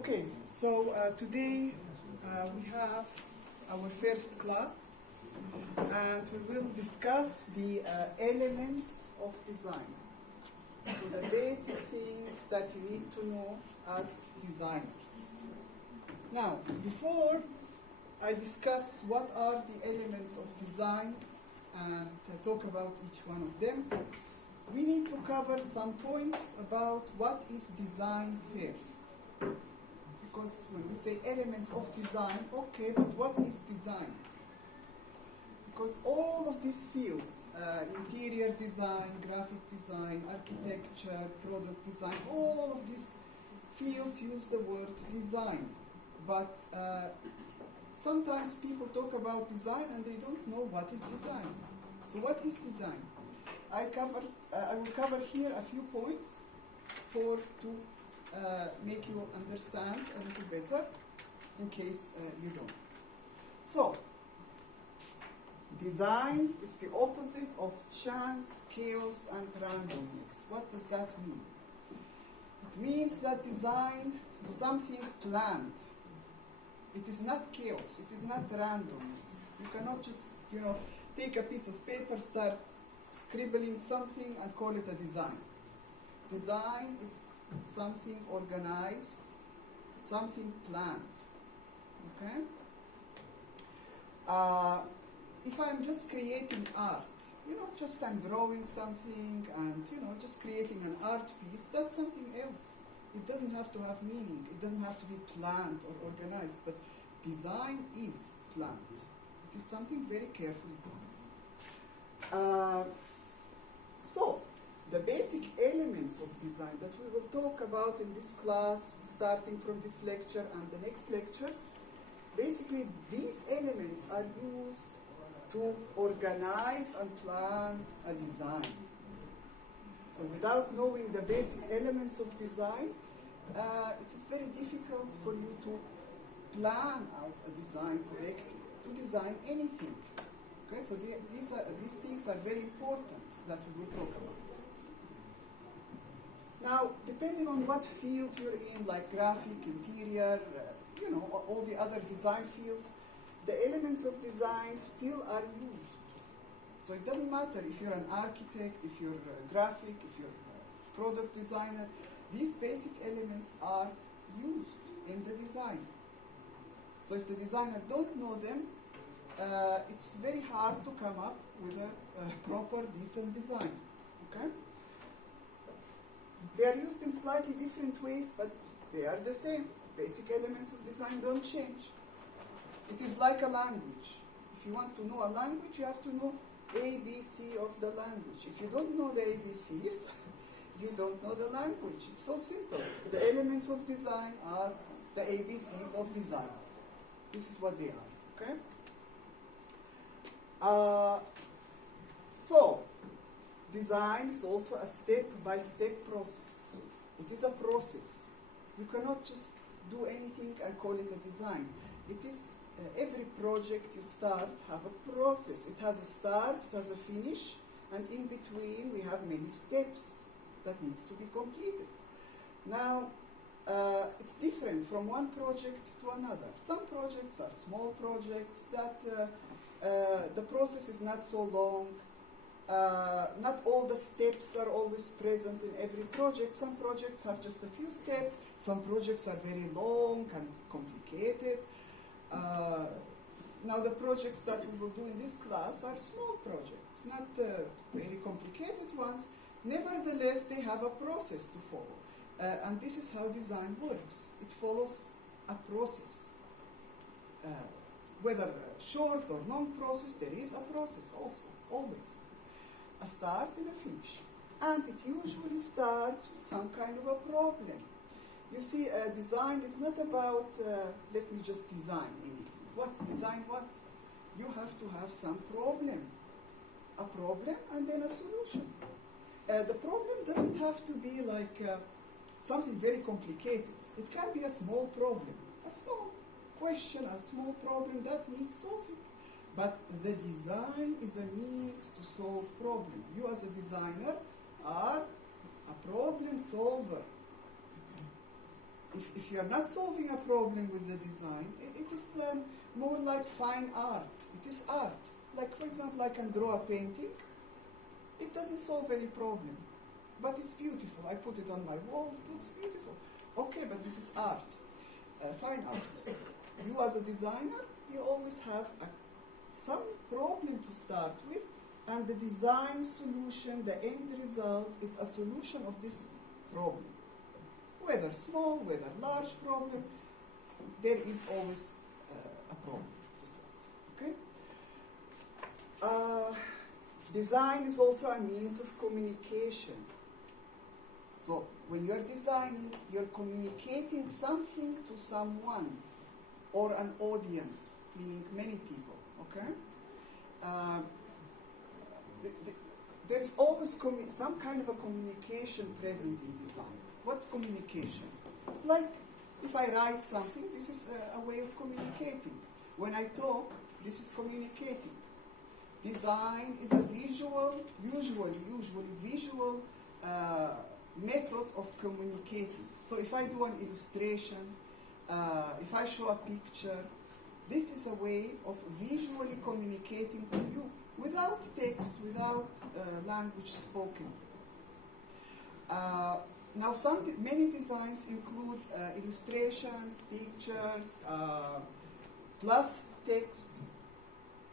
Okay, so today we have our first class and we will discuss the elements of design. So the basic things that you need to know as designers. Now, before I discuss what are the elements of design and talk about each one of them, we need to cover some points about what is design first. Because when we say elements of design, okay, but what is design? Because all of these fields, interior design, graphic design, architecture, product design, all of these fields use the word design. But sometimes people talk about design and they don't know what is design. So what is design? I will cover here a few points to make you understand a little better in case you don't. So, design is the opposite of chance, chaos, and randomness. What does that mean? It means that design is something planned. It is not chaos. It is not randomness. You cannot just, take a piece of paper, start scribbling something and call it a design. Design is something organized, something planned. Okay? If I'm just creating art, just I'm drawing something and, just creating an art piece, that's something else. It doesn't have to have meaning. It doesn't have to be planned or organized. But design is planned. It is something very carefully planned. So, the basic elements of design that we will talk about in this class, starting from this lecture and the next lectures, basically these elements are used to organize and plan a design. So without knowing the basic elements of design, it is very difficult for you to plan out a design correctly, to design anything. Okay, so these things are very important that we will talk about. Now, depending on what field you're in, like graphic, interior, all the other design fields, the elements of design still are used. So it doesn't matter if you're an architect, if you're a graphic, if you're a product designer, these basic elements are used in the design. So if the designer don't know them, it's very hard to come up with a proper, decent design. Okay? They are used in slightly different ways, but they are the same. Basic elements of design don't change. It is like a language. If you want to know a language, you have to know ABC of the language. If you don't know the ABCs, you don't know the language. It's so simple. The elements of design are the ABCs of design. This is what they are. Okay? So, design is also a step-by-step process. It is a process. You cannot just do anything and call it a design. It is every project you start have a process. It has a start, it has a finish, and in between we have many steps that needs to be completed. Now, it's different from one project to another. Some projects are small projects that the process is not so long. Not all the steps are always present in every project. Some projects have just a few steps. Some projects are very long and complicated. Now the projects that we will do in this class are small projects, not very complicated ones. Nevertheless, they have a process to follow. And this is how design works. It follows a process. Whether a short or long process, there is a process also, always. A start and a finish. And it usually starts with some kind of a problem. You see, design is not about, let me just design anything. What? Design what? You have to have some problem. A problem and then a solution. The problem doesn't have to be like something very complicated. It can be a small problem. A small question, a small problem that needs solving. But the design is a means to solve problem. You as a designer are a problem solver. if you are not solving a problem with the design, it is more like fine art. It is art. Like, for example, I can draw a painting. It doesn't solve any problem, but it's beautiful. I put it on my wall, it looks beautiful. Okay, but this is art, fine art. You as a designer, you always have some problem to start with, and the design solution, the end result, is a solution of this problem. Whether small, whether large problem, there is always a problem to solve. Okay? Design is also a means of communication. So when you are designing, you're communicating something to someone or an audience, meaning many people. Okay? There's always some kind of a communication present in design. What's communication? Like, if I write something, this is a way of communicating. When I talk, this is communicating. Design is a usually visual method of communicating. So if I do an illustration, if I show a picture, this is a way of visually communicating to you without text, without language spoken. Now, many designs include illustrations, pictures, plus text,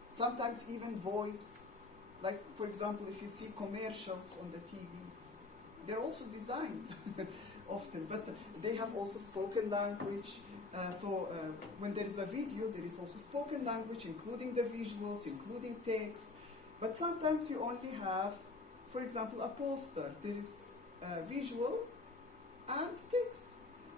sometimes even voice. Like, for example, if you see commercials on the TV, they're also designed often, but they have also spoken language. When there is a video, there is also spoken language, including the visuals, including text. But sometimes you only have, for example, a poster. There is visual and text.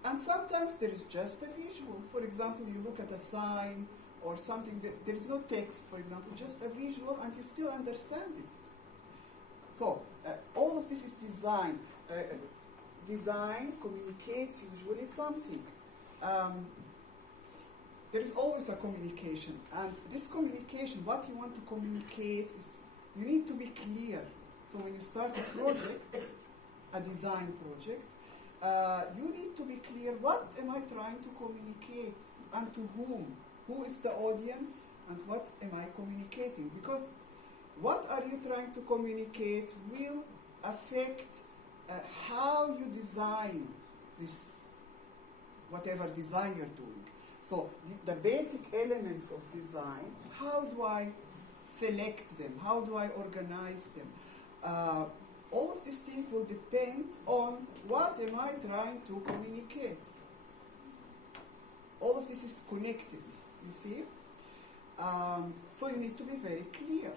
And sometimes there is just a visual. For example, you look at a sign or something, there is no text, for example, just a visual, and you still understand it. So, all of this is design. Design communicates usually something. There is always a communication, and this communication, what you want to communicate is, you need to be clear. So when you start a project, a design project, you need to be clear, what am I trying to communicate, and to whom? Who is the audience, and what am I communicating? Because what are you trying to communicate will affect how you design this, whatever design you're doing. So the basic elements of design, how do I select them? How do I organize them? All of these things will depend on what am I trying to communicate. All of this is connected, you see? So you need to be very clear.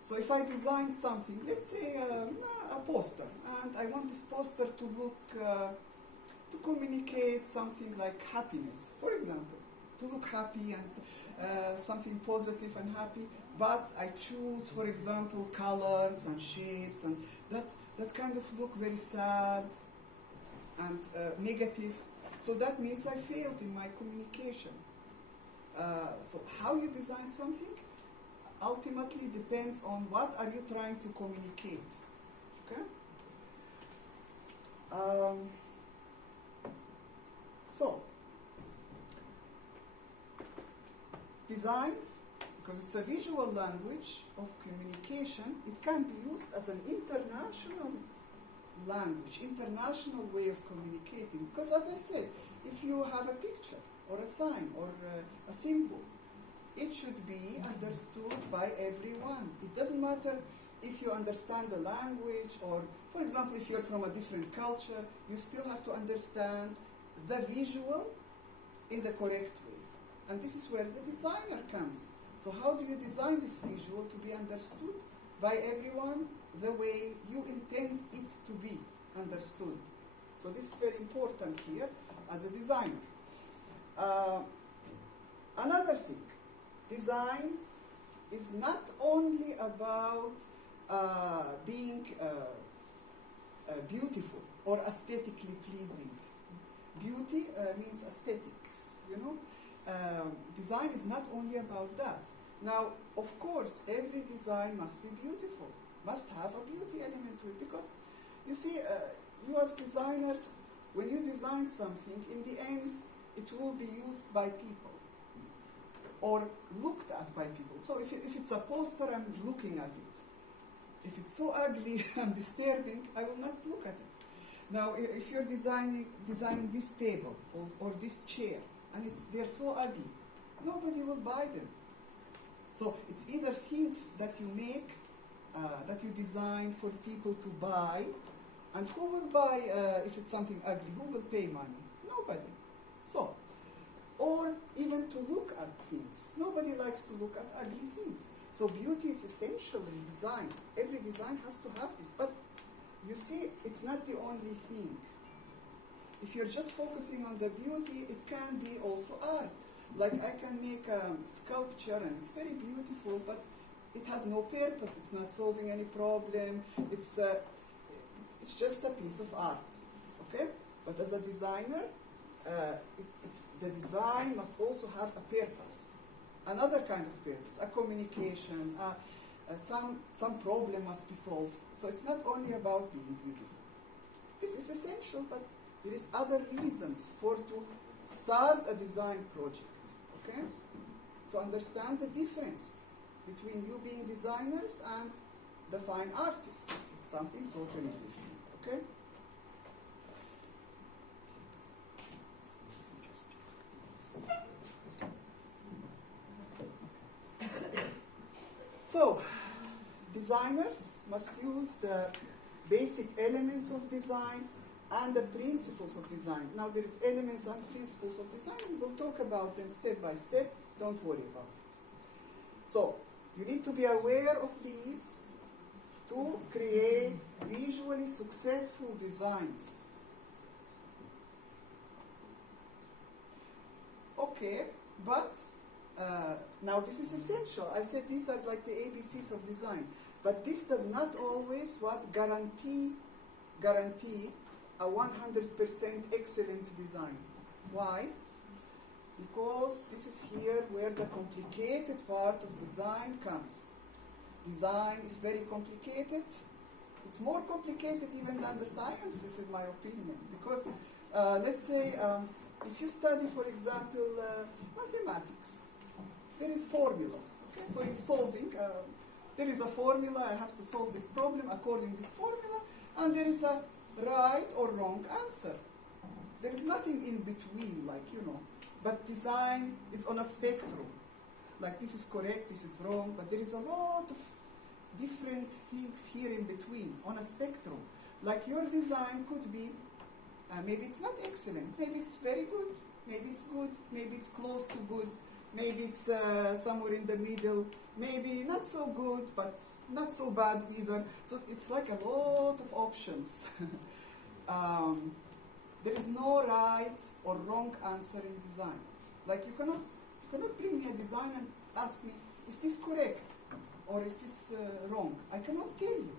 So if I design something, let's say a poster, and I want this poster to look, to communicate something like happiness, for example, to look happy and something positive and happy, but I choose, for example, colors and shapes, and that kind of look very sad and negative. So that means I failed in my communication. So how you design something ultimately depends on what are you trying to communicate. Okay? So, design, because it's a visual language of communication, it can be used as an international language, international way of communicating. Because as I said, if you have a picture or a sign or a symbol, it should be understood by everyone. It doesn't matter if you understand the language, or, for example, if you're from a different culture, you still have to understand the visual in the correct way. And this is where the designer comes. So how do you design this visual to be understood by everyone the way you intend it to be understood? So this is very important here as a designer. Another thing, design is not only about being beautiful or aesthetically pleasing. Beauty means aesthetics, you know. Design is not only about that. Now, of course, every design must be beautiful, must have a beauty element to it, because, you see, you as designers, when you design something, in the end, it will be used by people or looked at by people. So if it's a poster, I'm looking at it. If it's so ugly and disturbing, I will not look at it. Now, if you're designing this table or this chair, and they're so ugly, nobody will buy them. So it's either things that you make, that you design for people to buy, and who will buy if it's something ugly? Who will pay money? Nobody. So, or even to look at things. Nobody likes to look at ugly things. So beauty is essential in design. Every design has to have this. But you see, it's not the only thing. If you're just focusing on the beauty, it can be also art. Like I can make a sculpture and it's very beautiful, but it has no purpose. It's not solving any problem. It's just a piece of art, okay? But as a designer, the design must also have a purpose, another kind of purpose, a communication, some problem must be solved. So it's not only about being beautiful. This is essential, but there is other reasons to start a design project, okay? So understand the difference between you being designers and the fine artist. It's something totally different, okay? So, designers must use the basic elements of design and the principles of design. Now there is elements and principles of design, and we'll talk about them step by step. Don't worry about it. So, you need to be aware of these to create visually successful designs. Okay, but now this is essential. I said these are like the ABCs of design, but this does not always guarantee a 100% excellent design. Why? Because this is here where the complicated part of design comes. Design is very complicated. It's more complicated even than the sciences, in my opinion, because let's say if you study, for example, mathematics, there is formulas. Okay, so you're solving. There is a formula. I have to solve this problem according to this formula, and there is a right or wrong answer. There is nothing in between, like But design is on a spectrum. Like this is correct, this is wrong, but there is a lot of different things here in between on a spectrum. Like your design could be, maybe it's not excellent, maybe it's very good, maybe it's good, maybe it's close to good, maybe it's somewhere in the middle, maybe not so good, but not so bad either. So it's like a lot of options. There is no right or wrong answer in design. Like you cannot bring me a design and ask me, is this correct or is this wrong? I cannot tell you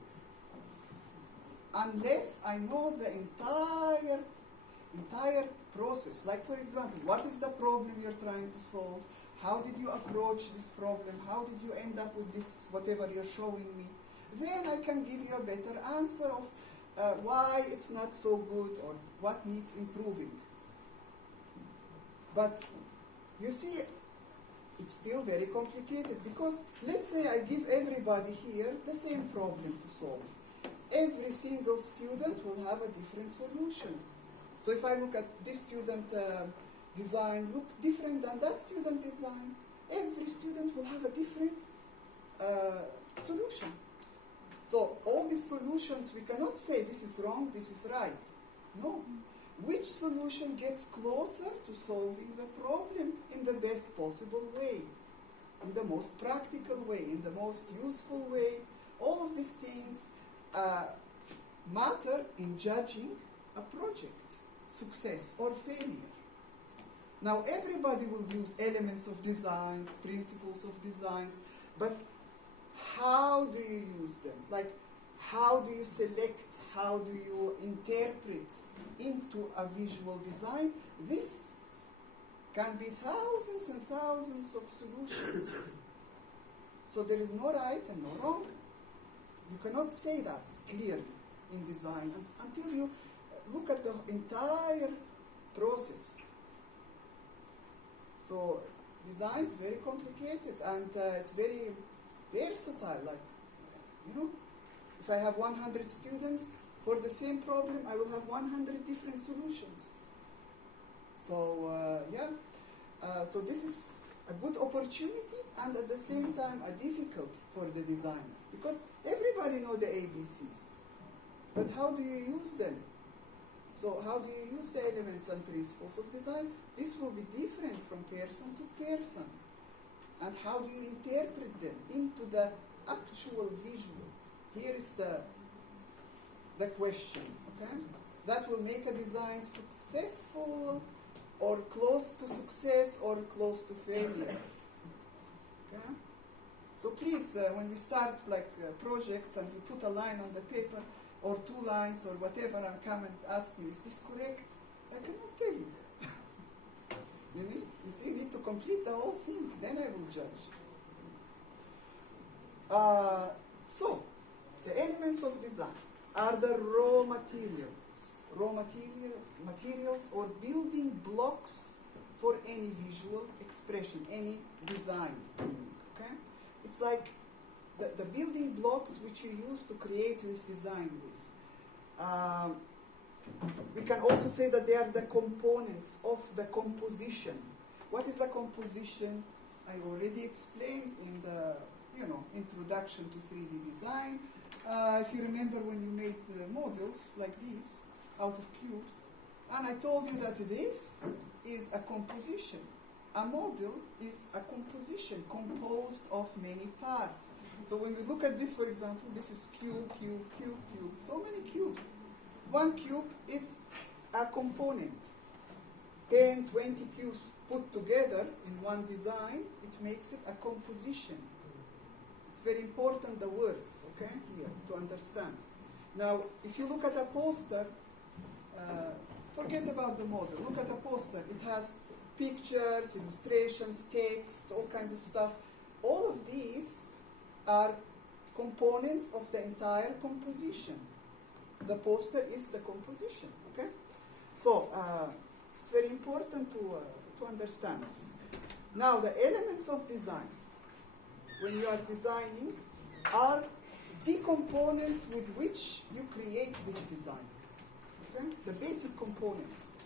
unless I know the entire process. Like for example, what is the problem you're trying to solve? How did you approach this problem? How did you end up with this, whatever you're showing me? Then I can give you a better answer of why it's not so good or what needs improving. But you see, it's still very complicated because let's say I give everybody here the same problem to solve. Every single student will have a different solution. So if I look at this student design, looks different than that student design, every student will have a different solution. So all these solutions, we cannot say this is wrong, this is right. No. Which solution gets closer to solving the problem in the best possible way, in the most practical way, in the most useful way? All of these things matter in judging a project, success or failure. Now everybody will use elements of designs, principles of designs, but how do you use them? Like, how do you select? How do you interpret into a visual design? This can be thousands and thousands of solutions. So there is no right and no wrong. You cannot say that clearly in design until you look at the entire process. So design is very complicated, and it's very versatile. Like, you know, if I have 100 students for the same problem, I will have 100 different solutions. So so this is a good opportunity and at the same time a difficulty for the designer, because everybody knows the ABCs, but how do you use them? So how do you use the elements and principles of design? This will be different from person to person. And how do you interpret them into the actual visual? Here is the question, okay? That will make a design successful or close to success or close to failure. Okay? So please, when we start like projects and we put a line on the paper or 2 lines or whatever and come and ask me, is this correct? I cannot tell you. You see, you need to complete the whole thing, then I will judge. So, the elements of design are the raw materials or building blocks for any visual expression, any design. Okay? It's like the building blocks which you use to create this design with. We can also say that they are the components of the composition. What is the composition? I already explained in the introduction to 3D design. If you remember when you made the models like these out of cubes, and I told you that this is a composition. A model is a composition composed of many parts. So when we look at this, for example, this is cube, so many cubes. 1 cube is a component. 10, 20 cubes put together in one design, it makes it a composition. It's very important, the words, okay, here, to understand. Now, if you look at a poster, forget about the model. Look at a poster. It has pictures, illustrations, text, all kinds of stuff. All of these are components of the entire composition. The poster is the composition, okay? So, it's very important to understand this. Now, the elements of design, when you are designing, are the components with which you create this design. Okay? The basic components.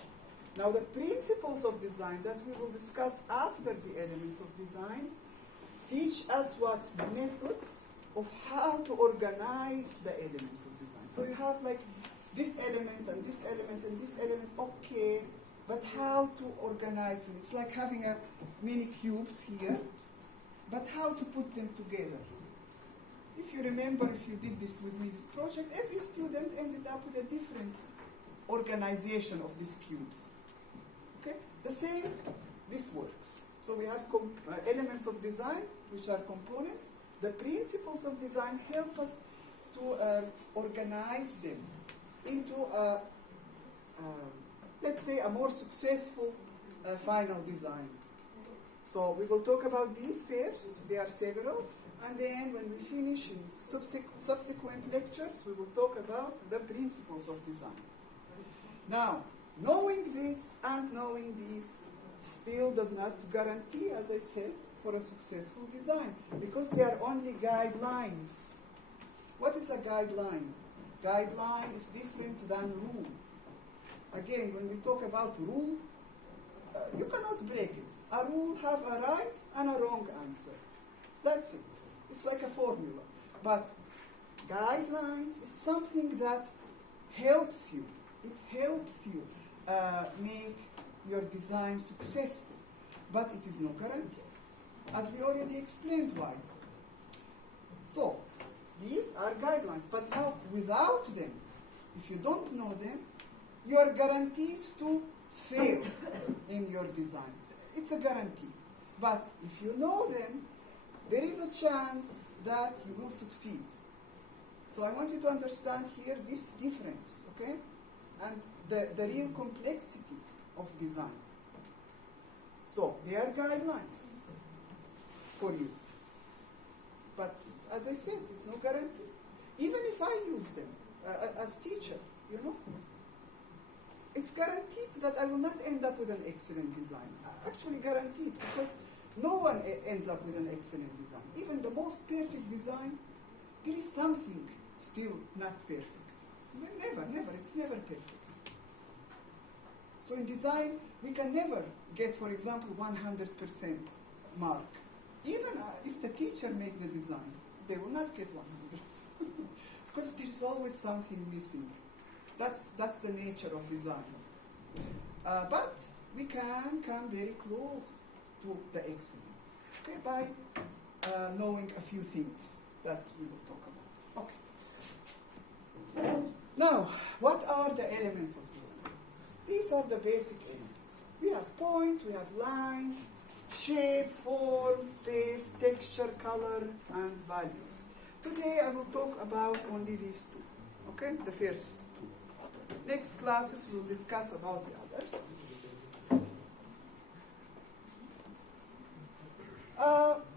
Now, the principles of design that we will discuss after the elements of design teach us what methods of how to organize the elements of design. So you have like this element and this element and this element, okay, but how to organize them? It's like having many cubes here, but how to put them together? If you remember, if you did this with me, this project, every student ended up with a different organization of these cubes. Okay? The same, this works. So we have elements of design, which are components. The principles of design help us to organize them into let's say, a more successful final design. So we will talk about these first. There are several. And then when we finish in subsequent lectures, we will talk about the principles of design. Now, knowing this and knowing these still does not guarantee, as I said, for a successful design, because they are only guidelines. What is a guideline? Guideline is different than rule. Again, when we talk about rule, you cannot break it. A rule have a right and a wrong answer. That's it. It's like a formula. But guidelines is something that helps you. It helps you make your design successful. But it is no guarantee, as we already explained why. So, these are guidelines. But now, without them, if you don't know them, you are guaranteed to fail in your design. It's a guarantee. But if you know them, there is a chance that you will succeed. So I want you to understand here this difference, okay? And the real complexity of design. So, they are guidelines for you. But as I said, it's no guarantee. Even if I use them as teacher, you know, it's guaranteed that I will not end up with an excellent design. Actually guaranteed, because no one ends up with an excellent design. Even the most perfect design, there is something still not perfect. Never, it's never perfect. So in design, we can never get, for example, 100% mark. Even if the teacher made the design, they will not get 100. Because there is always something missing. That's the nature of design. But we can come very close to the excellent, okay, by knowing a few things that we will talk about. Okay. Now, what are the elements of design? These are the basic elements. We have point, we have line, shape, form, space, texture, color, and value. Today I will talk about only these two, okay? The first two. Next classes we will discuss about the others.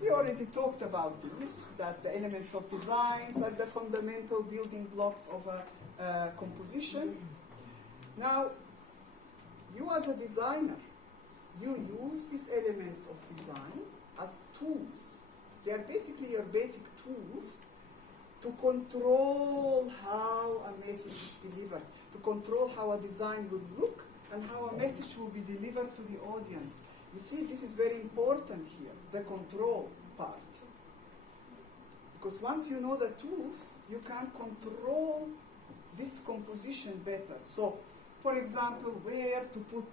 We already talked about this, that the elements of designs are the fundamental building blocks of a composition. Now, you as a designer, you use these elements of design as tools. They are basically your basic tools to control how a message is delivered, to control how a design will look and how a message will be delivered to the audience. You see, this is very important here, the control part. Because once you know the tools, you can control this composition better. So, for example, where to put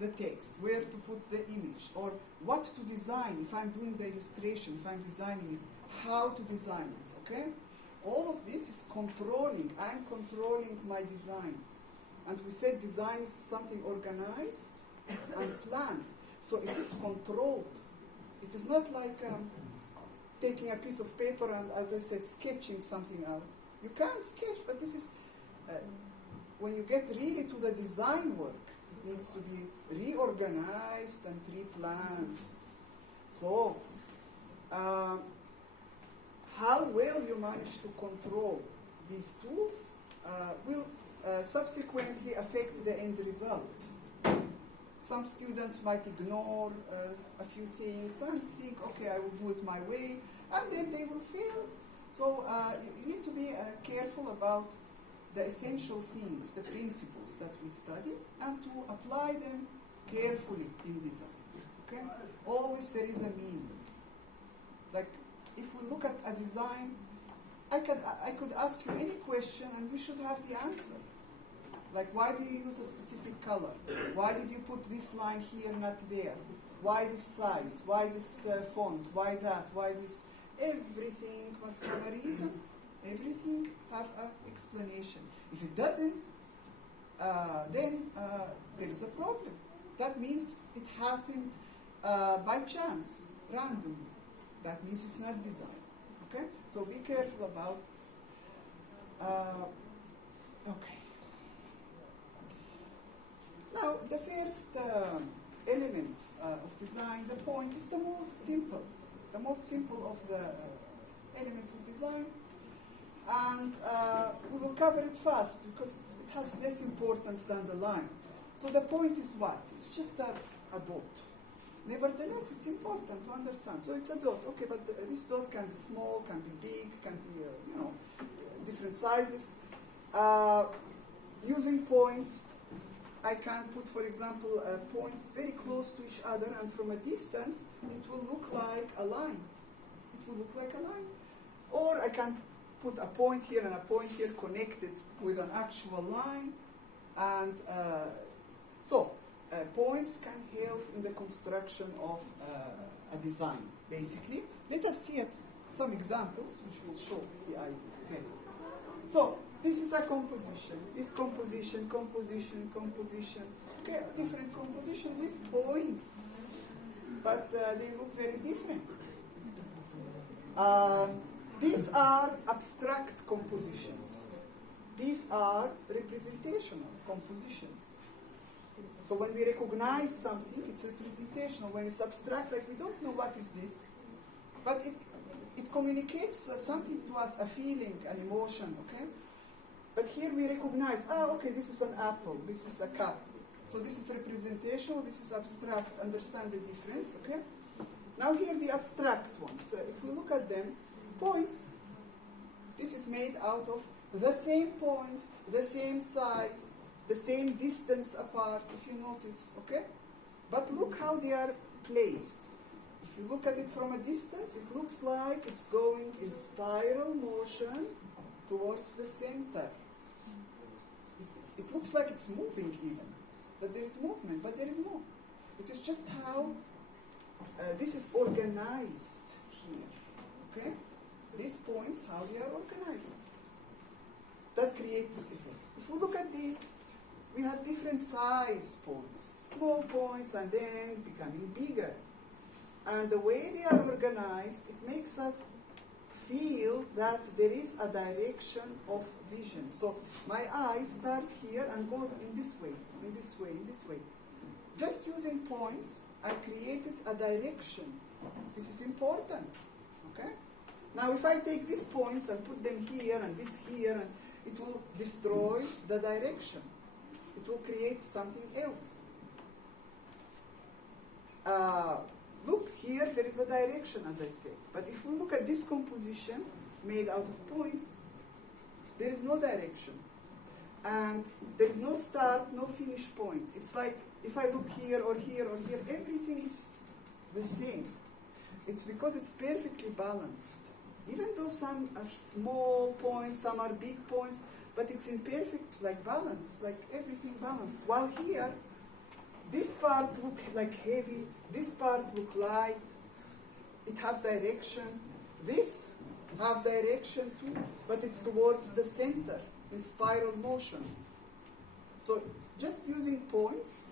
the text, where to put the image, or what to design if I'm doing the illustration, if I'm designing it, how to design it, okay? All of this is controlling. I'm controlling my design. And we said design is something organized and planned. So it is controlled. It is not like taking a piece of paper and, as I said, sketching something out. You can sketch, but this is, when you get really to the design work, it needs to be reorganized and replanned. So, how well you manage to control these tools will subsequently affect the end result. Some students might ignore a few things and think, okay, I will do it my way, and then they will fail. So you need to be careful about the essential things, the principles that we study, and to apply them carefully in design. Okay? Always there is a meaning. Like, if we look at a design, I could ask you any question and you should have the answer. Like, why do you use a specific color? Why did you put this line here, not there? Why this size? Why this font? Why that? Why this? Everything must have a reason. Everything have an explanation. If it doesn't, then there is a problem. That means it happened by chance, randomly. That means it's not design. Okay? So be careful about this. Okay. Now, the first element of design, the point, is the most simple. The most simple of the elements of design. And we will cover it fast because it has less importance than the line. So the point is what? It's just a dot. Nevertheless, it's important to understand. So it's a dot. Okay, but this dot can be small, can be big, can be, different sizes. Using points, I can put, for example, points very close to each other, and from a distance, it will look like a line. It will look like a line. Or I can put a point here and a point here connected with an actual line. And points can help in the construction of a design, basically. Let us see some examples which will show the idea better. So, this is a composition. This composition, okay, different composition with points, but they look very different. These are abstract compositions. These are representational compositions. So when we recognize something, it's representational. When it's abstract, like we don't know what is this, but it communicates something to us, a feeling, an emotion, okay? But here we recognize, okay, this is an apple, this is a cup, So this is representational, this is abstract, understand the difference, okay? Now here the abstract ones. If we look at them, points, this is made out of the same point, the same size, the same distance apart, if you notice, okay? But look how they are placed. If you look at it from a distance, it looks like it's going in spiral motion towards the center. It looks like it's moving even, that there is movement, but there is no. It is just how this is organized here, okay? These points, how they are organized. That creates this effect. If we look at these, we have different size points, small points and then becoming bigger. And the way they are organized, it makes us feel that there is a direction of vision. So my eyes start here and go in this way, in this way, in this way. Just using points, I created a direction. This is important, okay? Now if I take these points and put them here and this here, and it will destroy the direction. It will create something else. Look, here there is a direction, as I said. But if we look at this composition made out of points, there is no direction. And there is no start, no finish point. It's like if I look here or here or here, everything is the same. It's because it's perfectly balanced. Even though some are small points, some are big points, but it's in perfect balance, like everything balanced. While here, this part look like heavy, this part look light, it have direction. This have direction too, but it's towards the center in spiral motion. So just using points,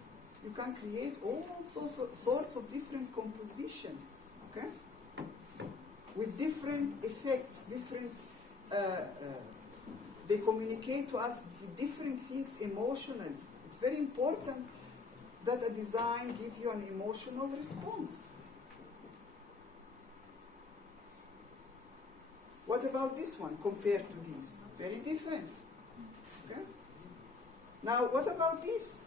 you can create all sorts of different compositions, okay? With different effects, different, they communicate to us different things emotionally. It's very important that a design gives you an emotional response. What about this one compared to this? Very different. Okay? Now, what about this?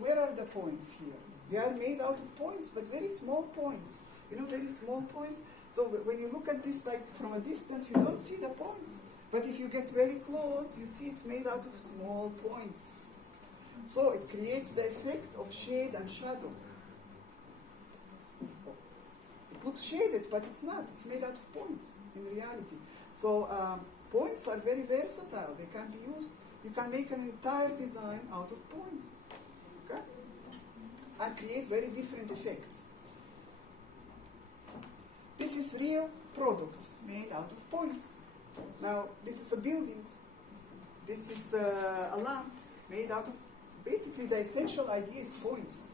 Where are the points here? They are made out of points, but very small points. You know, very small points. So when you look at this from a distance, you don't see the points. But if you get very close, you see it's made out of small points. So it creates the effect of shade and shadow. It looks shaded, but it's not. It's made out of points in reality. So points are very versatile. They can be used. You can make an entire design out of points. Okay? And create very different effects. This is real products made out of points. Now, this is a building. This is a lamp made out of, basically the essential idea is points.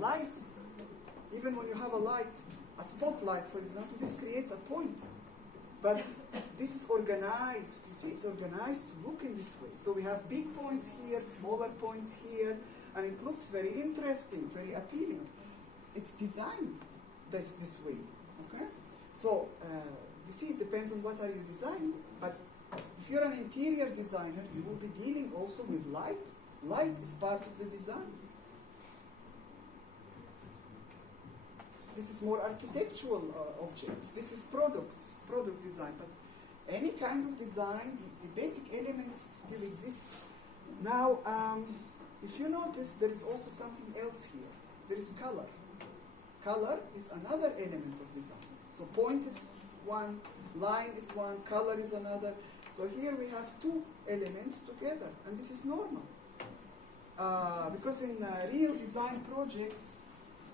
Lights, even when you have a light, a spotlight for example, this creates a point. But this is organized, you see, it's organized to look in this way. So we have big points here, smaller points here, and it looks very interesting, very appealing. It's designed this way, okay? So, you see, it depends on what are you designing, but if you're an interior designer, you will be dealing also with light. Light is part of the design. This is more architectural objects. This is product design, but any kind of design, the basic elements still exist. Now, if you notice, there is also something else here. There is color. Color is another element of design. So point is one, line is one, color is another. So here we have two elements together, and this is normal. Because in real design projects,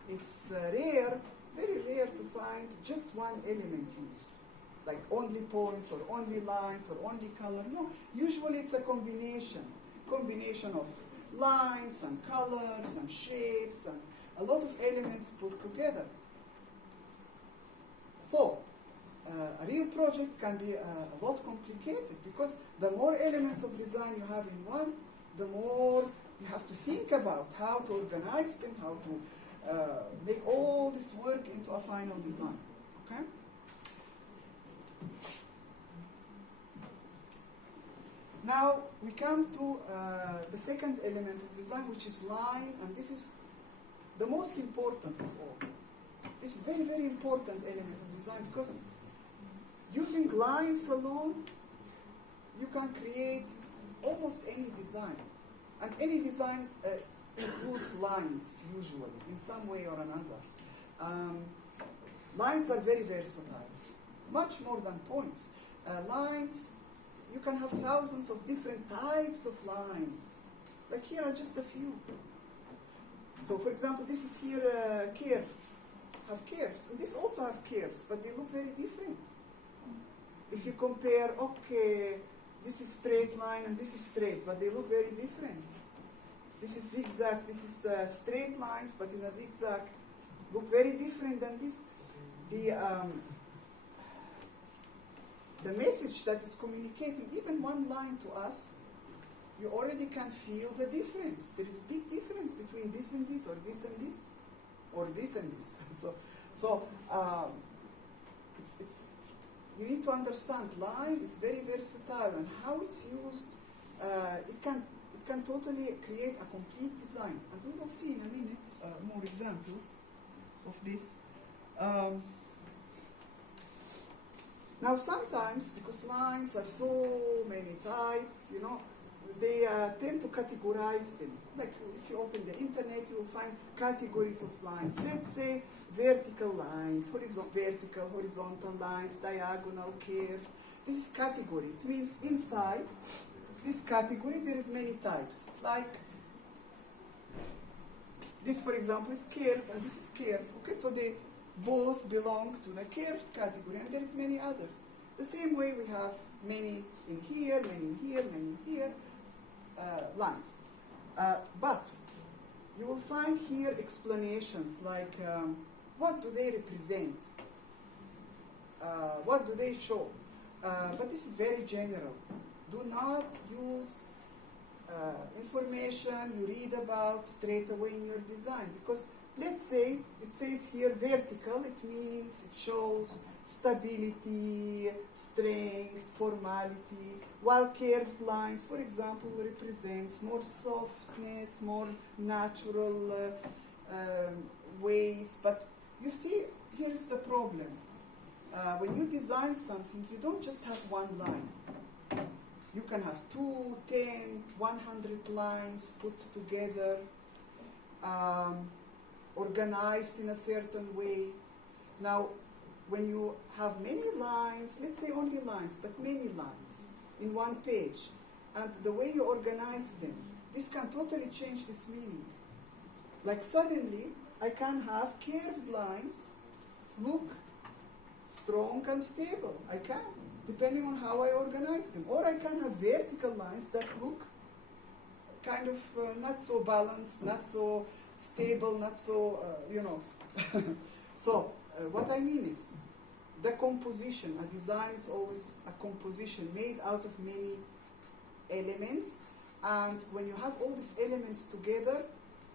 it's rare, very rare to find just one element used. Like only points, or only lines, or only color. No, usually it's a combination of lines and colors and shapes and a lot of elements put together. So, a real project can be a lot complicated because the more elements of design you have in one, the more you have to think about how to organize them, how to make all this work into a final design. Okay? Now we come to the second element of design, which is line, and this is the most important of all. This is very, very important element of design because using lines alone, you can create almost any design. And any design includes lines, usually, in some way or another. Lines are very versatile, much more than points. Lines, you can have thousands of different types of lines. Like here are just a few. So for example, this is here curved, have curves. And this also have curves, but they look very different. If you compare, okay, this is straight line and this is straight, but they look very different. This is zigzag, this is straight lines, but in a zigzag, look very different than this. The message that is communicating, even one line to us, you already can feel the difference. There is big difference between this and this, or this and this, or this and this. It's you need to understand line is very versatile, and how it's used, it can totally create a complete design. And we will see in a minute more examples of this. Now sometimes, because lines have so many types, you know, they tend to categorize them. Like if you open the internet, you will find categories of lines. Let's say vertical lines, vertical, horizontal lines, diagonal, curve. This is category. It means inside this category there is many types. Like this, for example, is curve, and this is curve. Okay, so they both belong to the curved category, and there is many others. The same way we have many in here, many in here, many in here, lines. But you will find here explanations like what do they represent? What do they show? But this is very general. Do not use information you read about straight away in your design, because let's say it says here vertical, it means it shows stability, strength, formality, while curved lines, for example, represents more softness, more natural ways. But you see, here is the problem. When you design something, you don't just have one line. You can have 2, 10, 100 lines put together, organized in a certain way. Now, when you have many lines, let's say only lines, but many lines in one page, and the way you organize them, this can totally change this meaning. Like suddenly, I can have curved lines look strong and stable. I can, depending on how I organize them. Or I can have vertical lines that look kind of not so balanced, not so stable, not so, you know. So, what I mean is, the composition, a design is always a composition made out of many elements, and when you have all these elements together,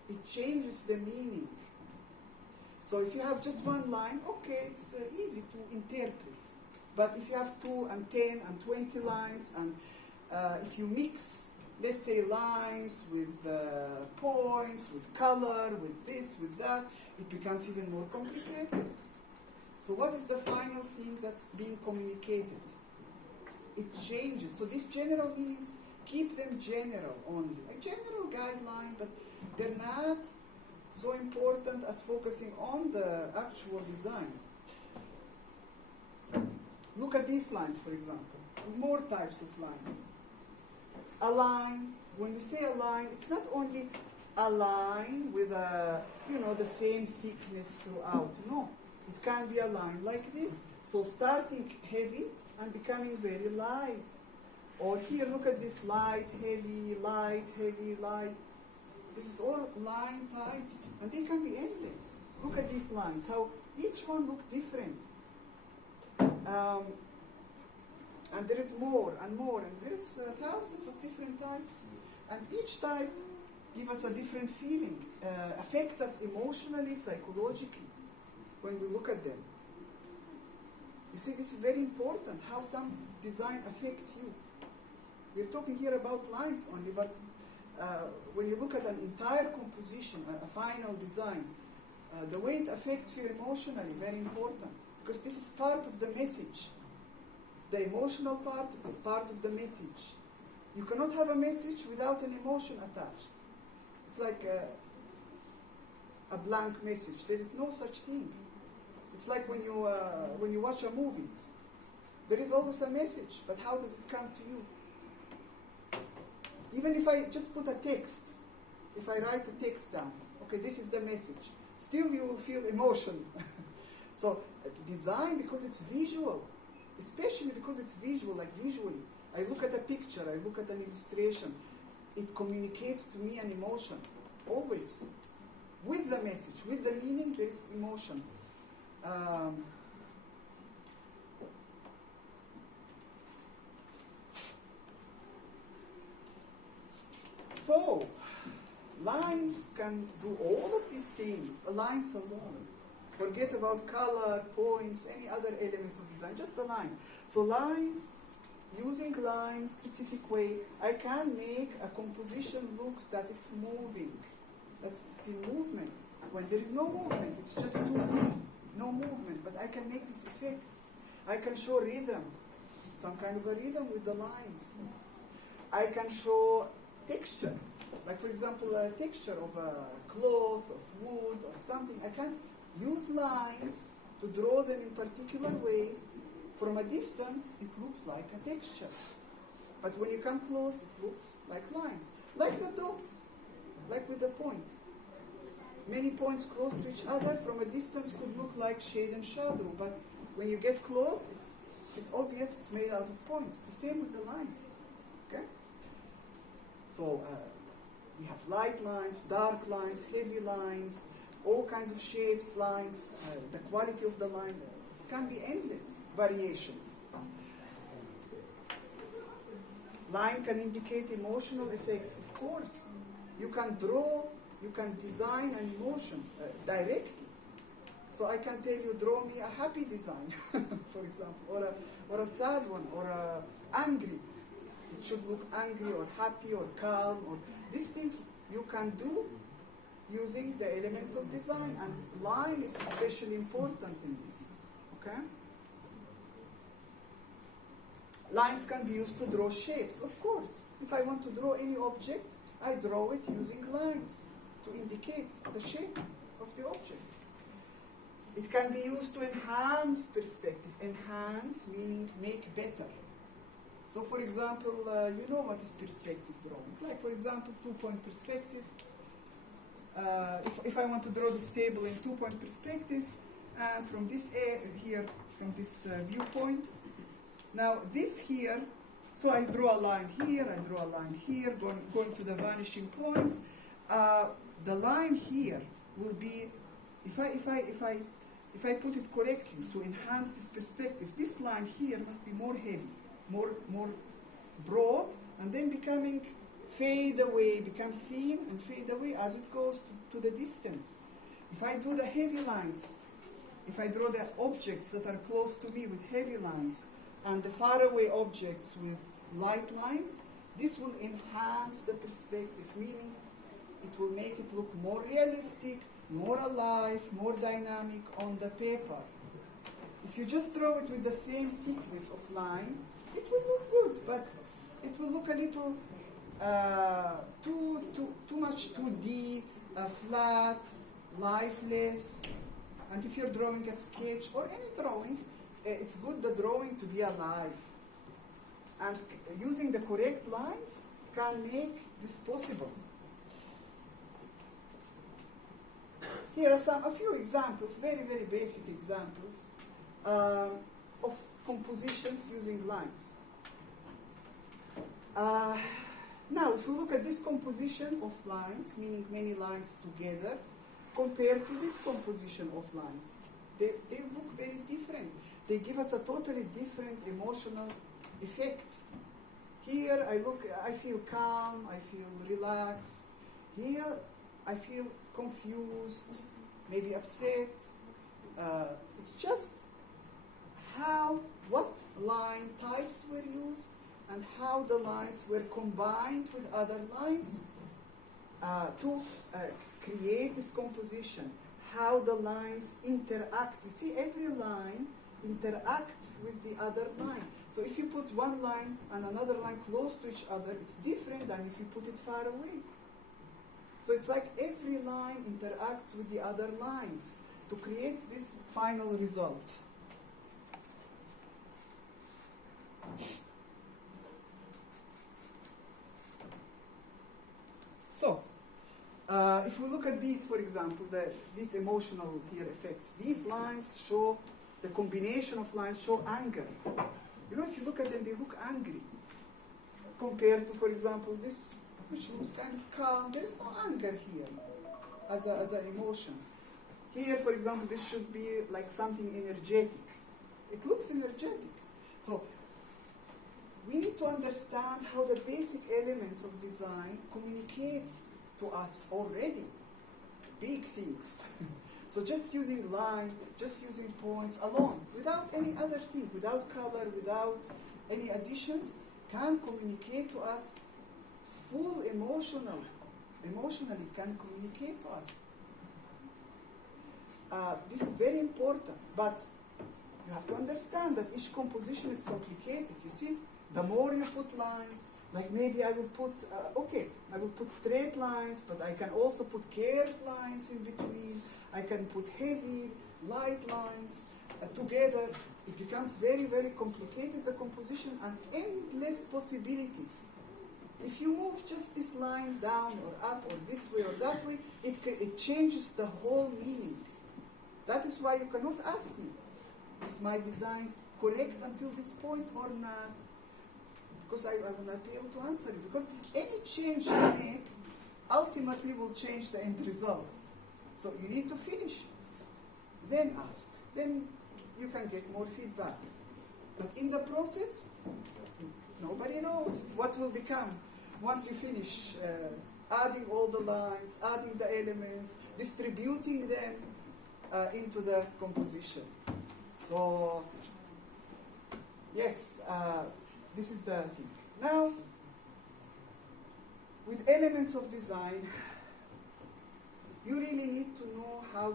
it changes the meaning. So if you have just one line, okay, it's easy to interpret. But if you have 2 and 10 and 20 lines, and if you mix, let's say, lines with points, with color, with this, with that, it becomes even more complicated. So what is the final thing that's being communicated? It changes. So these general meanings, keep them general only. A general guideline, but they're not so important as focusing on the actual design. Look at these lines, for example. More types of lines. A line, when we say a line, it's not only a line with a, you know, the same thickness throughout. No, it can be a line like this. So starting heavy and becoming very light. Or here, look at this, light, heavy, light, heavy, light. This is all line types, and they can be endless. Look at these lines, how each one looks different. And there is more and more, and there is thousands of different types. And each type gives us a different feeling, affect us emotionally, psychologically, when we look at them. You see, this is very important, how some design affect you. We're talking here about lines only, but when you look at an entire composition, a final design, the way it affects you emotionally, very important, because this is part of the message. The emotional part is part of the message. You cannot have a message without an emotion attached. It's like a blank message. There is no such thing. It's like when you watch a movie. There is always a message, but how does it come to you? Even if I just put a text, if I write a text down, okay, this is the message, still you will feel emotion. So design, because it's visual, especially because it's visual, like visually. I look at a picture, I look at an illustration, it communicates to me an emotion, always. With the message, with the meaning, there is emotion. So, lines can do all of these things, lines alone. Forget about color, points, any other elements of design, just a line. So line, using lines, specific way, I can make a composition looks that it's moving. It's in movement. When there is no movement, it's just 2D, no movement, but I can make this effect. I can show rhythm, some kind of a rhythm with the lines. I can show texture, like for example a texture of a cloth, of wood, of something. I can use lines to draw them in particular ways. From a distance it looks like a texture, but when you come close it looks like lines, like the dots, like with the points. Many points close to each other from a distance could look like shade and shadow, but when you get close it's obvious it's made out of points. The same with the lines. Okay? So we have light lines, dark lines, heavy lines, all kinds of shapes, lines, the quality of the line can be endless variations. Line can indicate emotional effects, of course. You can draw, you can design an emotion directly. So I can tell you, draw me a happy design, for example, or a sad one, or a angry. It should look angry or happy or calm. Or this thing you can do using the elements of design, and line is especially important in this. Okay? Lines can be used to draw shapes, of course. If I want to draw any object, I draw it using lines to indicate the shape of the object. It can be used to enhance perspective. Enhance meaning make better. So for example, you know what is perspective drawing. Like for example, 2-point perspective. If I want to draw this table in 2-point perspective, and from this here, from this viewpoint, now this here, so I draw a line here, I draw a line here, going to the vanishing points. The line here will be, if I put it correctly to enhance this perspective, this line here must be more heavy, more broad, and then becoming fade away, become thin and fade away as it goes to the distance. If I do the heavy lines, if I draw the objects that are close to me with heavy lines and the faraway objects with light lines, this will enhance the perspective, meaning it will make it look more realistic, more alive, more dynamic on the paper. If you just draw it with the same thickness of line, it will look good, but it will look a little too much 2D, flat, lifeless. And if you're drawing a sketch or any drawing, it's good the drawing to be alive. And using the correct lines can make this possible. Here are a few examples, very, very basic examples of compositions using lines. Now, if we look at this composition of lines, meaning many lines together, compared to this composition of lines, they look very different. They give us a totally different emotional effect. Here, I feel calm, I feel relaxed. Here, I feel confused, maybe upset. It's just what line types were used and how the lines were combined with other lines to create this composition, how the lines interact. You see, every line interacts with the other line. So if you put one line and another line close to each other, it's different than if you put it far away. So it's like every line interacts with the other lines to create this final result. So, if we look at these, for example, these emotional here effects, these lines show, the combination of lines show anger. You know, if you look at them, they look angry. Compared to, for example, this, which looks kind of calm. There is no anger here as an emotion. Here, for example, this should be like something energetic. It looks energetic. So, we need to understand how the basic elements of design communicates to us already. Big things. So just using line, just using points alone, without any other thing, without color, without any additions, can communicate to us full emotionally it can communicate to us. This is very important, but you have to understand that each composition is complicated. You see, the more you put lines, like maybe I will put, I will put straight lines, but I can also put curved lines in between. I can put heavy, light lines together. It becomes very, very complicated, the composition, and endless possibilities. If you move just this line down or up or this way or that way, it changes the whole meaning. That is why you cannot ask me, is my design correct until this point or not? Because I will not be able to answer you. Because any change you make ultimately will change the end result. So you need to finish it. Then ask. Then you can get more feedback. But in the process, nobody knows what will become once you finish adding all the lines, adding the elements, distributing them into the composition. So, yes, this is the thing. Now, with elements of design, you really need to know how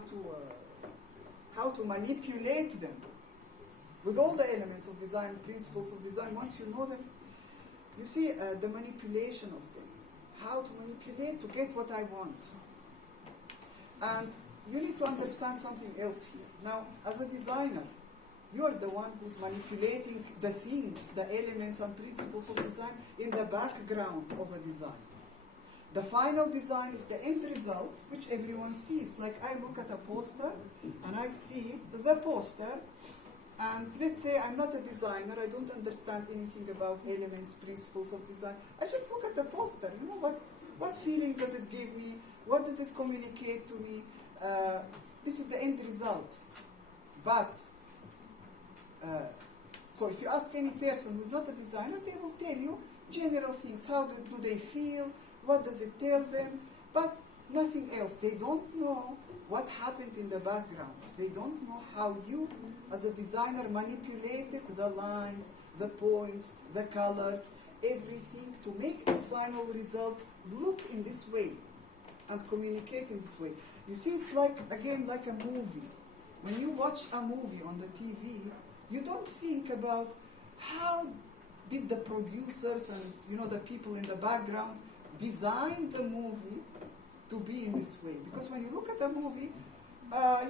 to manipulate them. With all the elements of design, principles of design, once you know them, you see the manipulation of them. How to manipulate to get what I want. And you need to understand something else here. Now, as a designer, you are the one who's manipulating the things, the elements and principles of design in the background of a design. The final design is the end result, which everyone sees. Like I look at a poster and I see the poster, and let's say I'm not a designer, I don't understand anything about elements, principles of design. I just look at the poster, you know, what feeling does it give me? What does it communicate to me? This is the end result. But, so if you ask any person who's not a designer, they will tell you general things. How do they feel? What does it tell them? But nothing else. They don't know what happened in the background. They don't know how you, as a designer, manipulated the lines, the points, the colors, everything to make this final result look in this way and communicate in this way. You see, it's like, again, like a movie. When you watch a movie on the TV, you don't think about how did the producers and, you know, the people in the background design the movie to be in this way. Because when you look at a movie,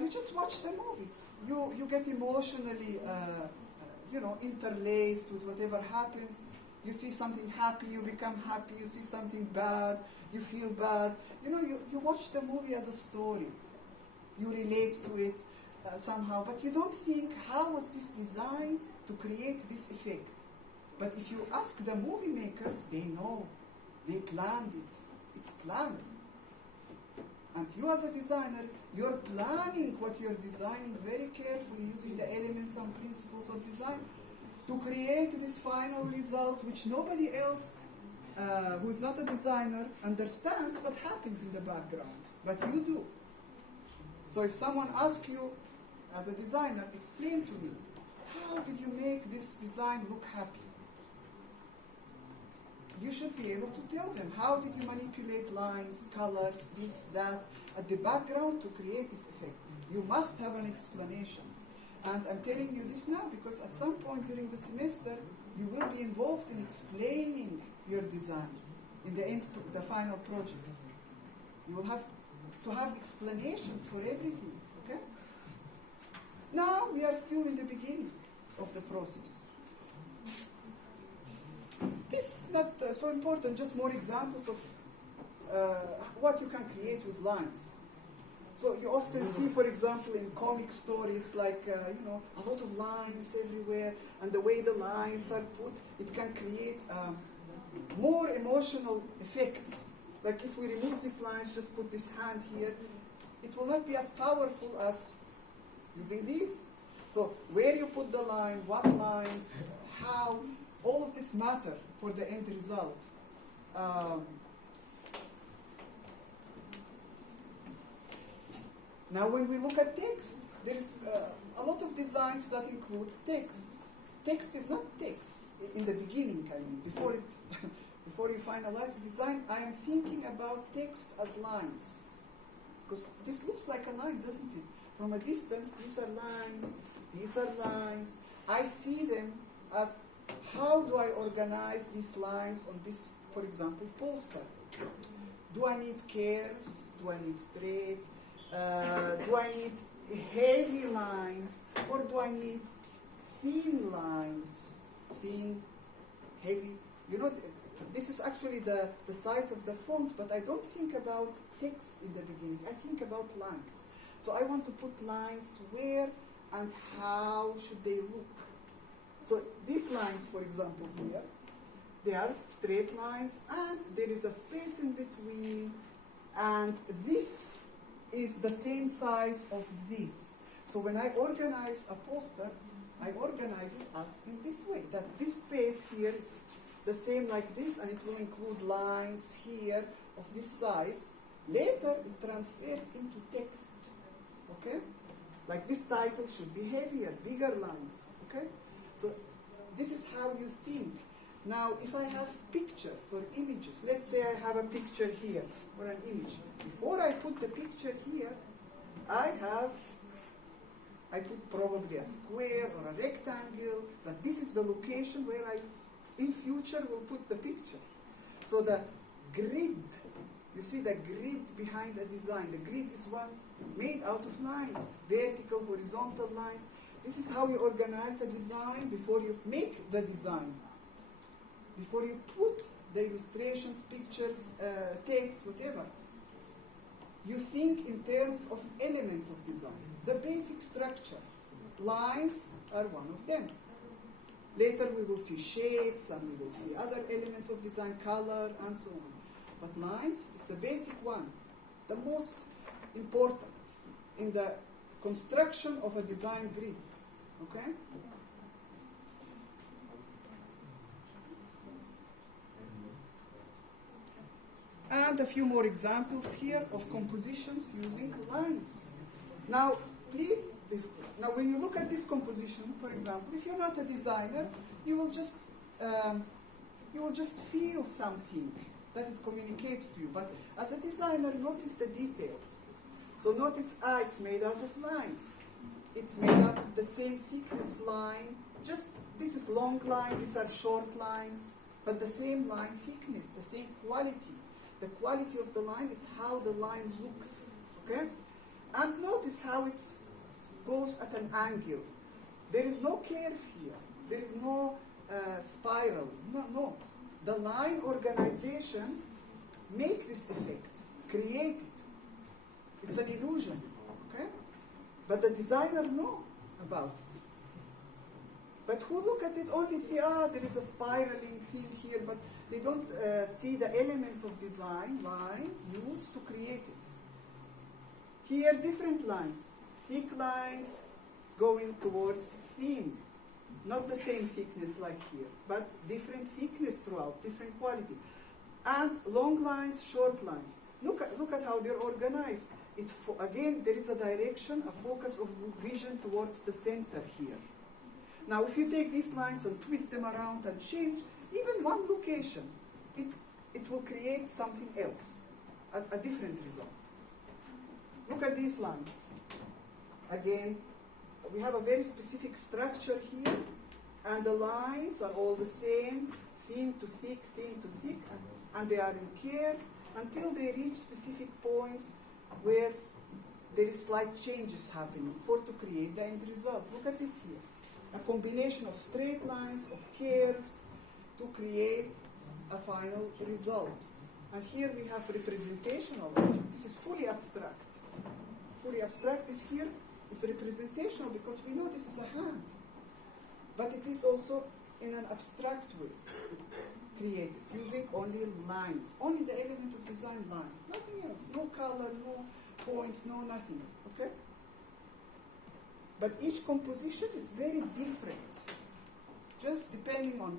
you just watch the movie. You get emotionally, you know, interlaced with whatever happens. You see something happy, you become happy. You see something bad, you feel bad. You know, you watch the movie as a story. You relate to it somehow, but you don't think, how was this designed to create this effect? But if you ask the movie makers, they know. They planned it. It's planned. And you as a designer, you're planning what you're designing very carefully using the elements and principles of design to create this final result which nobody else who's not a designer understands what happened in the background. But you do. So if someone asks you, as a designer, explain to me, how did you make this design look happy? you should be able to tell them how did you manipulate lines, colors, this, that, at the background to create this effect. You must have an explanation. And I'm telling you this now because at some point during the semester, you will be involved in explaining your design in the end, the final project. You will have to have explanations for everything, okay? Now we are still in the beginning of the process. This is not so important, just more examples of what you can create with lines. So you often see, for example, in comic stories, like, a lot of lines everywhere, and the way the lines are put, it can create more emotional effects. Like if we remove these lines, just put this hand here, it will not be as powerful as using these. So where you put the line, what lines, how, all of this matter for the end result. Now when we look at text, there is a lot of designs that include text. Text is not text in the beginning, I mean, before you finalize the design, I am thinking about text as lines. Because this looks like a line, doesn't it? From a distance, these are lines, these are lines. I see them as how do I organize these lines on this, for example, poster? Do I need curves? Do I need straight? Do I need heavy lines? Or do I need thin lines? Thin, heavy. You know, this is actually the size of the font, but I don't think about text in the beginning. I think about lines. So I want to put lines where and how should they look. So these lines, for example, here, they are straight lines, and there is a space in between, and this is the same size of this. So when I organize a poster, I organize it as in this way, that this space here is the same like this, and it will include lines here of this size. Later, it transfers into text, okay? Like this title should be heavier, bigger lines, okay? So this is how you think. Now, if I have pictures or images, let's say I have a picture here or an image. Before I put the picture here, I put probably a square or a rectangle, that this is the location where I, in future, will put the picture. So the grid, you see the grid behind a design. The grid is what? Made out of lines, vertical, horizontal lines. This is how you organize a design before you make the design. Before you put the illustrations, pictures, text, whatever. You think in terms of elements of design. The basic structure. Lines are one of them. Later we will see shapes, and we will see other elements of design, color, and so on. But lines is the basic one, the most important in the construction of a design grid. Okay? And a few more examples here of compositions using lines. Now, please, now when you look at this composition, for example, if you're not a designer, you will just feel something that it communicates to you. But as a designer, notice the details. So notice, it's made out of lines. It's made out of the same thickness line. Just, this is long line, these are short lines, but the same line thickness, the same quality. The quality of the line is how the line looks, okay? And notice how it goes at an angle. There is no curve here. There is no spiral. No. The line organization make this effect, create it. It's an illusion, okay? But the designer know about it. But who look at it only see, there is a spiraling thing here, but they don't see the elements of design, line, used to create it. Here, different lines. Thick lines going towards thin. Not the same thickness like here, but different thickness throughout, different quality. And long lines, short lines. Look at how they're organized. Again, there is a direction, a focus of vision towards the center here. Now, if you take these lines and twist them around and change, even one location, it will create something else, a different result. Look at these lines. Again, we have a very specific structure here, and the lines are all the same, thin to thick, and they are in curves until they reach specific points where there is slight changes happening to create the end result. Look at this here. A combination of straight lines, of curves, to create a final result. And here we have representational object. This is fully abstract. Fully abstract is here is representational because we know this is a hand. But it is also in an abstract way created, using only lines. Only the element of design line. Nothing else. No color, no points, no nothing. Okay? But each composition is very different. Just depending on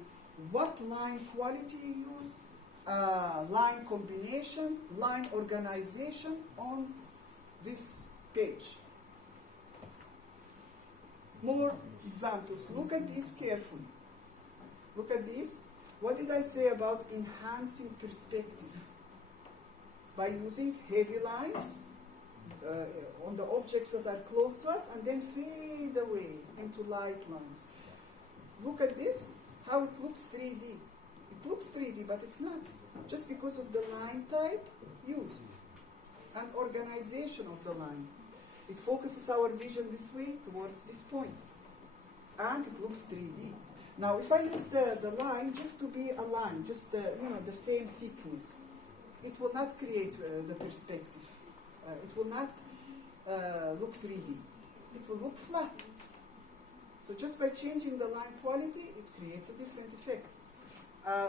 what line quality you use, line combination, line organization on this page. More examples. Look at these carefully. Look at this. What did I say about enhancing perspective? By using heavy lines on the objects that are close to us and then fade away into light lines. Look at this, how it looks 3D. It looks 3D, but it's not. Just because of the line type used and organization of the line. It focuses our vision this way towards this point. And it looks 3D. Now, if I use the line just to be a line, just the same thickness, it will not create the perspective. It will not look 3D. It will look flat. So just by changing the line quality, it creates a different effect.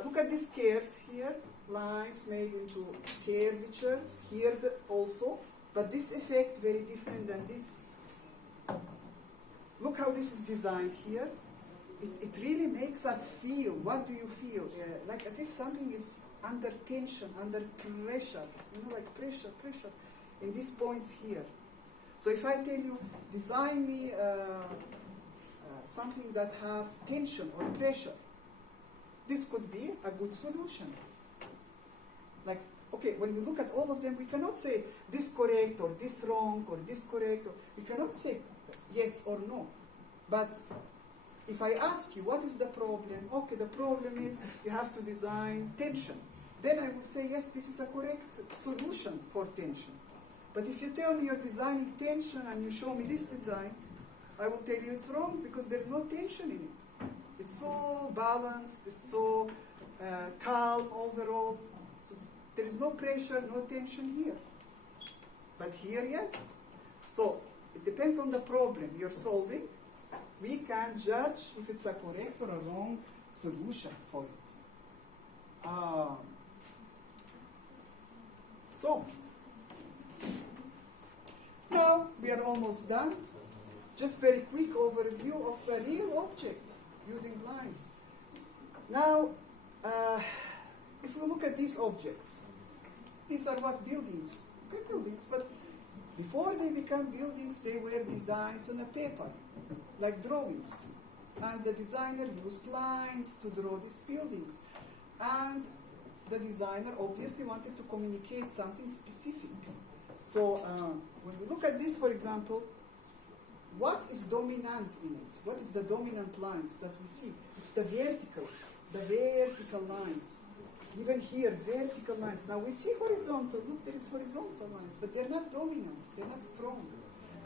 Look at these curves here, lines made into curvatures, here also, but this effect very different than this. Look how this is designed here. It really makes us feel. What do you feel? Like as if something is under tension, under pressure. Like pressure in these points here. So if I tell you, design me something that have tension or pressure, this could be a good solution. Like, okay, when we look at all of them, we cannot say this correct or this wrong or this correct. We cannot say yes or no. But if I ask you, what is the problem? Okay, the problem is you have to design tension. Then I will say, yes, this is a correct solution for tension. But if you tell me you're designing tension and you show me this design, I will tell you it's wrong because there's no tension in it. It's so balanced, it's so calm overall. So there is no pressure, no tension here. But here, yes. So it depends on the problem you're solving. We can judge if it's a correct or a wrong solution for it. So, now we are almost done. Just very quick overview of real objects using lines. Now, if we look at these objects, these are what buildings? Okay, buildings, but before they become buildings, they were designs on a paper, like drawings. And the designer used lines to draw these buildings. And the designer obviously wanted to communicate something specific. So when we look at this, for example, what is dominant in it? What is the dominant lines that we see? It's the vertical lines. Even here, vertical lines. Now we see horizontal. Look, there is horizontal lines, but they're not dominant. They're not strong.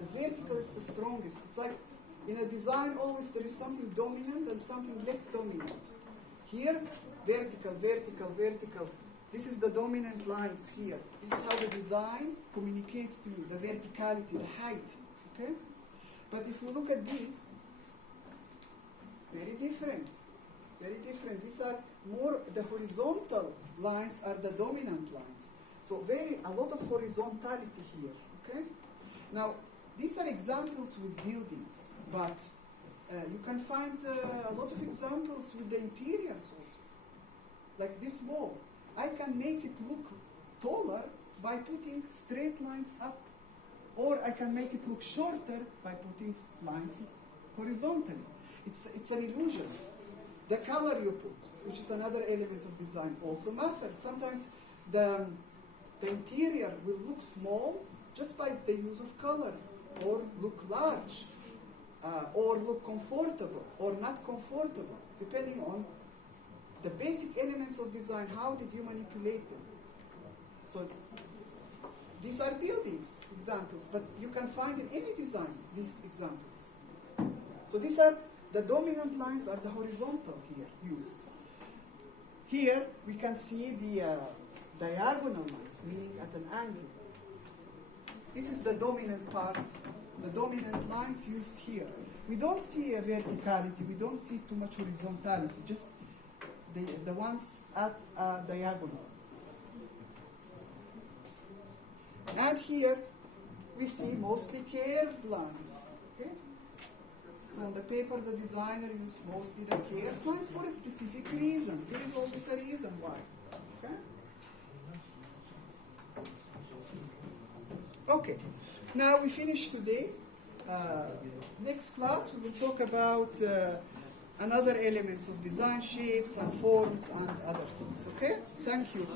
The vertical is the strongest. It's like in a design, always there is something dominant and something less dominant. Here, vertical, vertical, vertical. This is the dominant lines here. This is how the design communicates to you, the verticality, the height. Okay? But if we look at these, very different. Very different. These are more, the horizontal lines are the dominant lines. So a lot of horizontality here. Okay? Now, these are examples with buildings, but you can find a lot of examples with the interiors also. Like this wall. I can make it look taller by putting straight lines up. Or I can make it look shorter by putting lines horizontally. It's an illusion. The color you put, which is another element of design, also matters. Sometimes the interior will look small just by the use of colors, or look large, or look comfortable, or not comfortable, depending on the basic elements of design. How did you manipulate them? So these are buildings examples, but you can find in any design these examples. So these are the dominant lines, are the horizontal here used. Here we can see the diagonal lines, meaning at an angle. This is the dominant part, the dominant lines used here. We don't see a verticality, we don't see too much horizontality, just the ones at a diagonal. And here we see mostly curved lines. Okay? So on the paper the designer used mostly the curved lines for a specific reason. There is always a reason why. Okay? Okay. Now we finish today. Next class we will talk about another elements of design, shapes and forms and other things. Okay? Thank you.